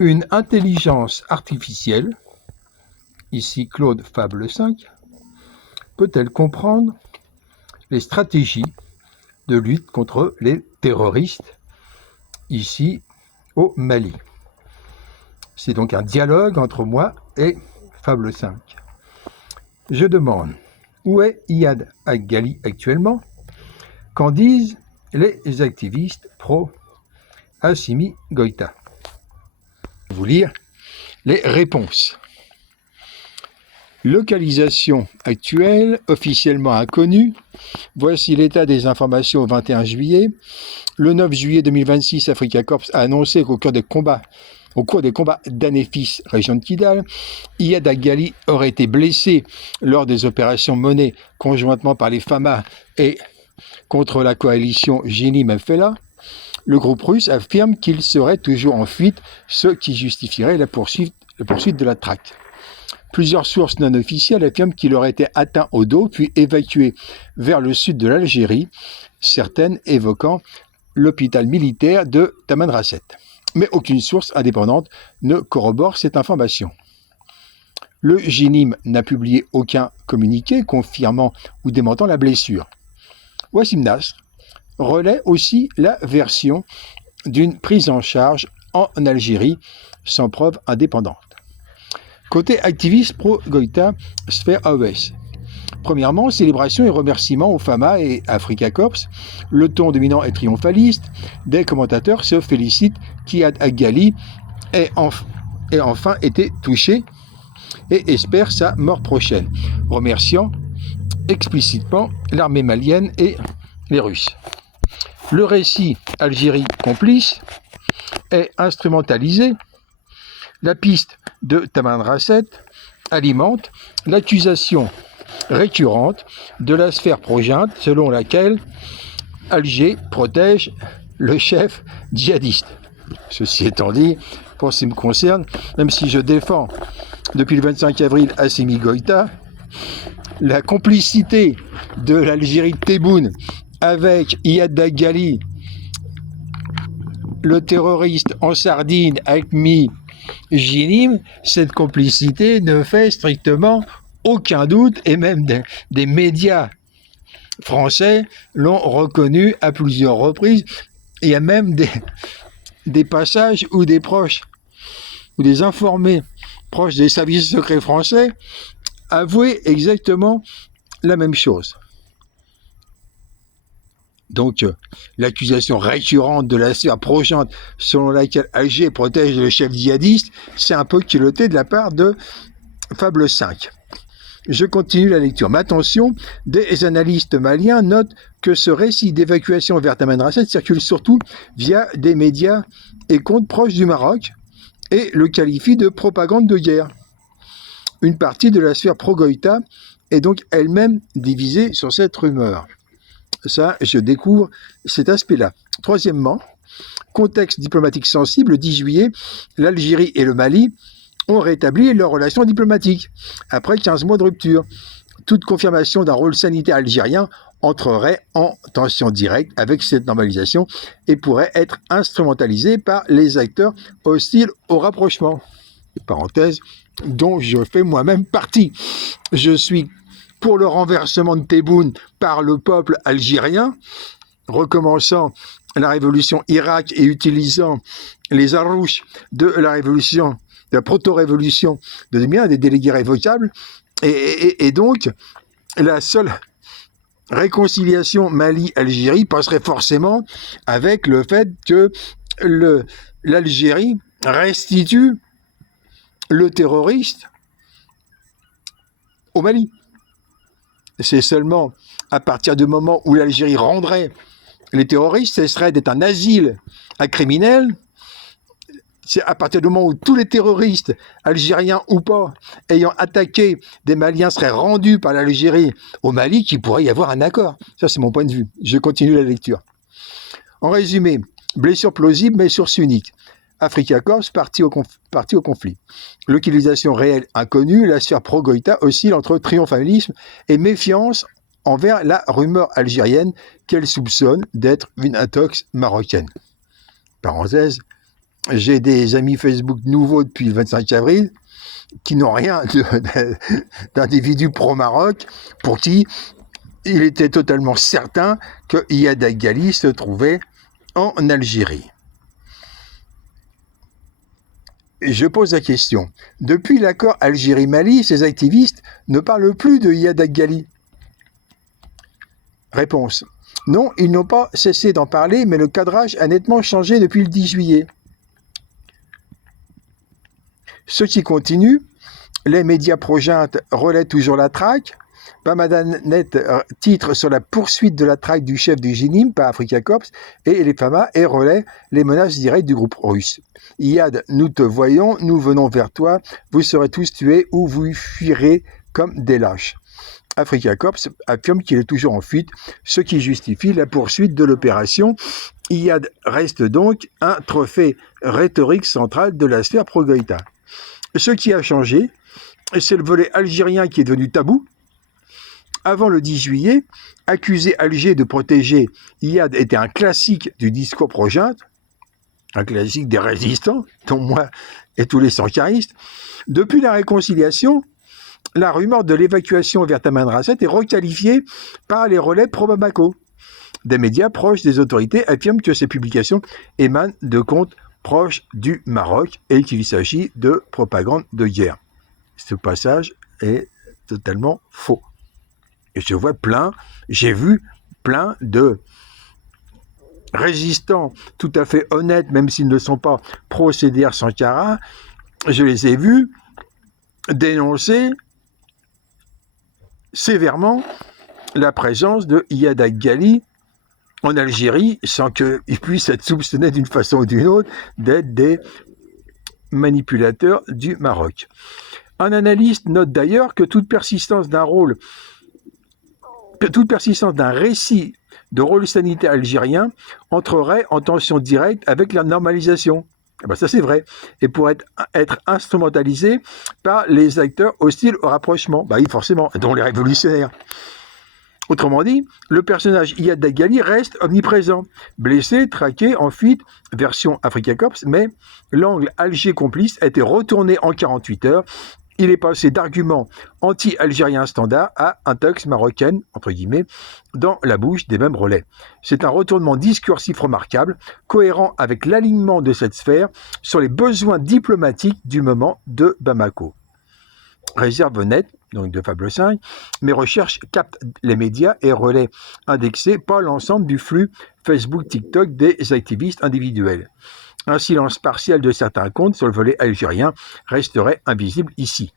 Une intelligence artificielle, ici Claude Fable 5, peut-elle comprendre les stratégies de lutte contre les terroristes, ici au Mali? C'est donc un dialogue entre moi et Fable 5. Je demande, où est Iyad Ghali actuellement? Qu'en disent les activistes pro-Assimi Goïta? Je vais vous lire les réponses. Localisation actuelle, officiellement inconnue. Voici l'état des informations au 21 juillet. Le 9 juillet 2026, Africa Corps a annoncé qu'au cours des combats d'Anéfis, région de Kidal, Iyad Ghali aurait été blessé lors des opérations menées conjointement par les FAMA et contre la coalition Jnim-Fela. Le groupe russe affirme qu'il serait toujours en fuite, ce qui justifierait la poursuite de la traque. Plusieurs sources non officielles affirment qu'il aurait été atteint au dos puis évacué vers le sud de l'Algérie, certaines évoquant l'hôpital militaire de Tamanrasset. Mais aucune source indépendante ne corrobore cette information. Le Jnim n'a publié aucun communiqué confirmant ou démentant la blessure. Wassim Nasr relaie aussi la version d'une prise en charge en Algérie sans preuve indépendante. Côté activiste pro-Goïta, Sphère AES. Premièrement, célébration et remerciements aux FAMA et Africa Corps. Le ton dominant est triomphaliste. Des commentateurs se félicitent qu'Iyad Ghali ait enfin été touché et espèrent sa mort prochaine, remerciant explicitement l'armée malienne et les Russes. Le récit Algérie complice est instrumentalisé. La piste de Tamanrasset alimente l'accusation récurrente de la sphère pro-junte selon laquelle Alger protège le chef djihadiste. Ceci étant dit, pour ce qui me concerne, même si je défends depuis le 25 avril Assimi Goïta, la complicité de l'Algérie de Tebboune avec Iyad Ghali, le terroriste en sardine avec Jnim, cette complicité ne fait strictement aucun doute, et même des médias français l'ont reconnu à plusieurs reprises. Il y a même des passages où des proches ou des informés proches des services secrets français avouaient exactement la même chose. Donc, l'accusation récurrente de la sphère pro-junte selon laquelle Alger protège le chef djihadiste, c'est un peu culotté de la part de Fable 5. Je continue la lecture. Mais attention, des analystes maliens notent que ce récit d'évacuation vers Tamanrasset circule surtout via des médias et comptes proches du Maroc et le qualifient de propagande de guerre. Une partie de la sphère pro-Goïta est donc elle-même divisée sur cette rumeur. Ça, je découvre cet aspect-là. Troisièmement, contexte diplomatique sensible, le 10 juillet, l'Algérie et le Mali ont rétabli leurs relations diplomatiques après 15 mois de rupture. Toute confirmation d'un rôle sanitaire algérien entrerait en tension directe avec cette normalisation et pourrait être instrumentalisée par les acteurs hostiles au rapprochement. Parenthèse, dont je fais moi-même partie. Je suis pour le renversement de Tebboune par le peuple algérien, recommençant la révolution Irak et utilisant les Arrouches de la révolution, de la proto-révolution de 2001, des délégués révocables, et donc la seule réconciliation Mali-Algérie passerait forcément avec le fait que l'Algérie restitue le terroriste au Mali. C'est seulement à partir du moment où l'Algérie rendrait les terroristes, cesserait d'être un asile à criminels. C'est à partir du moment où tous les terroristes, algériens ou pas, ayant attaqué des Maliens seraient rendus par l'Algérie au Mali qu'il pourrait y avoir un accord. Ça, c'est mon point de vue. Je continue la lecture. En résumé, blessure plausible mais source unique. Africa Corps, parti au conflit. Localisation réelle inconnue, la sphère pro-Goïta oscille entre triomphalisme et méfiance envers la rumeur algérienne qu'elle soupçonne d'être une intox marocaine. Parenthèse, J'ai des amis Facebook nouveaux depuis le 25 avril qui n'ont rien d'individus pro-Maroc pour qui il était totalement certain que Iyad Ghali se trouvait en Algérie. Je pose la question. Depuis l'accord Algérie-Mali, ces activistes ne parlent plus de Iyad Ghali. Réponse. Non, ils n'ont pas cessé d'en parler, mais le cadrage a nettement changé depuis le 10 juillet. Ce qui continue, les médias pro-junte relaient toujours la traque. Bamadanet titre sur la poursuite de la traque du chef du JNIM par Africa Corps et les FAMA et relaie les menaces directes du groupe russe. Iyad, nous te voyons, nous venons vers toi, vous serez tous tués ou vous fuirez comme des lâches. Africa Corps affirme qu'il est toujours en fuite, ce qui justifie la poursuite de l'opération. Iyad reste donc un trophée rhétorique central de la sphère pro-Goïta. Ce qui a changé, c'est le volet algérien qui est devenu tabou. Avant le 10 juillet, accuser Alger de protéger Iyad était un classique du discours pro-junte, un classique des résistants, dont moi et tous les sankaristes. Depuis la réconciliation, la rumeur de l'évacuation vers Tamanrasset est requalifiée par les relais pro-Bamako. Des médias proches des autorités affirment que ces publications émanent de comptes proches du Maroc et qu'il s'agit de propagande de guerre. Ce passage est totalement faux. Et j'ai vu plein de résistants tout à fait honnêtes, même s'ils ne sont pas pro-CDR Sankara, je les ai vus dénoncer sévèrement la présence de Iyad Ghali en Algérie sans qu'ils puissent être soupçonnés d'une façon ou d'une autre d'être des manipulateurs du Maroc. Un analyste note d'ailleurs que toute persistance d'un récit de rôle sanitaire algérien entrerait en tension directe avec la normalisation. Ça c'est vrai, et pourrait être instrumentalisé par les acteurs hostiles au rapprochement, oui forcément, dont les révolutionnaires. Autrement dit, le personnage Iyad Ghali reste omniprésent, blessé, traqué, en fuite, version Africa Corps, mais l'angle Alger complice a été retourné en 48 heures. Il est passé d'arguments anti-algériens standards à intox marocaine, entre guillemets, dans la bouche des mêmes relais. C'est un retournement discursif remarquable, cohérent avec l'alignement de cette sphère sur les besoins diplomatiques du moment de Bamako. Réserve nette, donc de Fable 5, mes recherches captent les médias et relais indexés, pas l'ensemble du flux Facebook-TikTok des activistes individuels. Un silence partiel de certains comptes sur le volet algérien resterait invisible ici.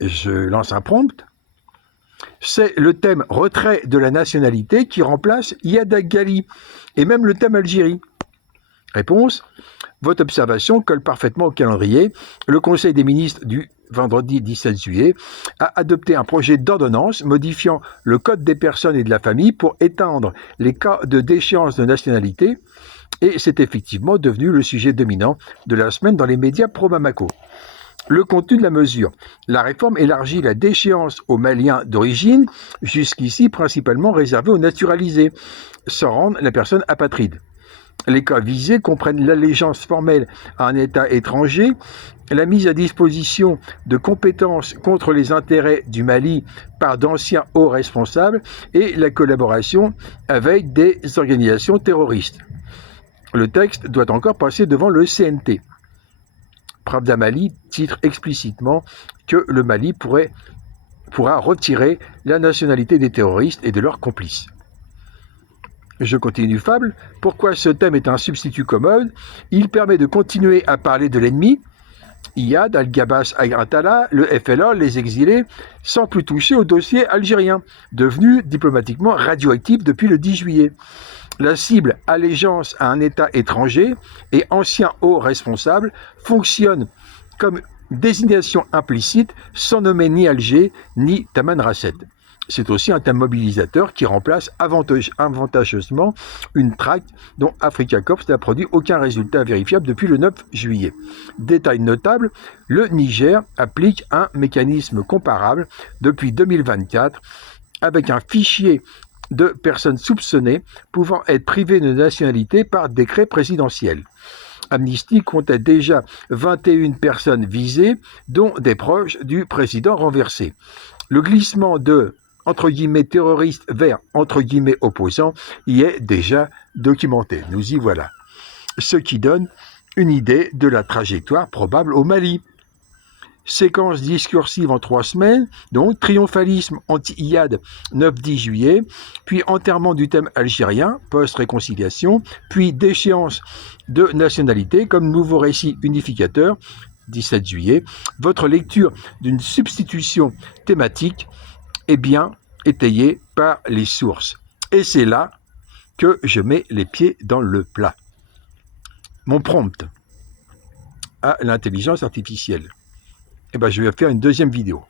Je lance un prompt. C'est le thème retrait de la nationalité qui remplace Iyad Ghali et même le thème Algérie. Réponse. Votre observation colle parfaitement au calendrier. Le Conseil des ministres du vendredi 17 juillet a adopté un projet d'ordonnance modifiant le Code des personnes et de la famille pour étendre les cas de déchéance de nationalité et c'est effectivement devenu le sujet dominant de la semaine dans les médias pro-Bamako. Le contenu de la mesure. La réforme élargit la déchéance aux Maliens d'origine, jusqu'ici principalement réservée aux naturalisés, sans rendre la personne apatride. Les cas visés comprennent l'allégeance formelle à un État étranger, la mise à disposition de compétences contre les intérêts du Mali par d'anciens hauts responsables et la collaboration avec des organisations terroristes. Le texte doit encore passer devant le CNT. Pravda Mali titre explicitement que le Mali pourra retirer la nationalité des terroristes et de leurs complices. Je continue Fable. Pourquoi ce thème est un substitut commode? Il permet de continuer à parler de l'ennemi, Iyad, Al-Ghabas, Al-Atala, le FLA, les exilés, sans plus toucher au dossier algérien, devenu diplomatiquement radioactif depuis le 10 juillet. La cible allégeance à un État étranger et ancien haut responsable fonctionne comme désignation implicite sans nommer ni Alger ni Tamanrasset. C'est aussi un thème mobilisateur qui remplace avantageusement une traque dont Africa Corps n'a produit aucun résultat vérifiable depuis le 9 juillet. Détail notable, le Niger applique un mécanisme comparable depuis 2024 avec un fichier de personnes soupçonnées pouvant être privées de nationalité par décret présidentiel. Amnesty comptait déjà 21 personnes visées, dont des proches du président renversé. Le glissement de entre guillemets terroristes vers entre guillemets opposants y est déjà documenté. Nous y voilà. Ce qui donne une idée de la trajectoire probable au Mali. Séquence discursive en 3 semaines, donc triomphalisme anti-IAD 9-10 juillet, puis enterrement du thème algérien, post-réconciliation, puis déchéance de nationalité comme nouveau récit unificateur, 17 juillet. Votre lecture d'une substitution thématique est bien étayée par les sources. Et c'est là que je mets les pieds dans le plat. Mon prompt à l'intelligence artificielle. Je vais faire une deuxième vidéo.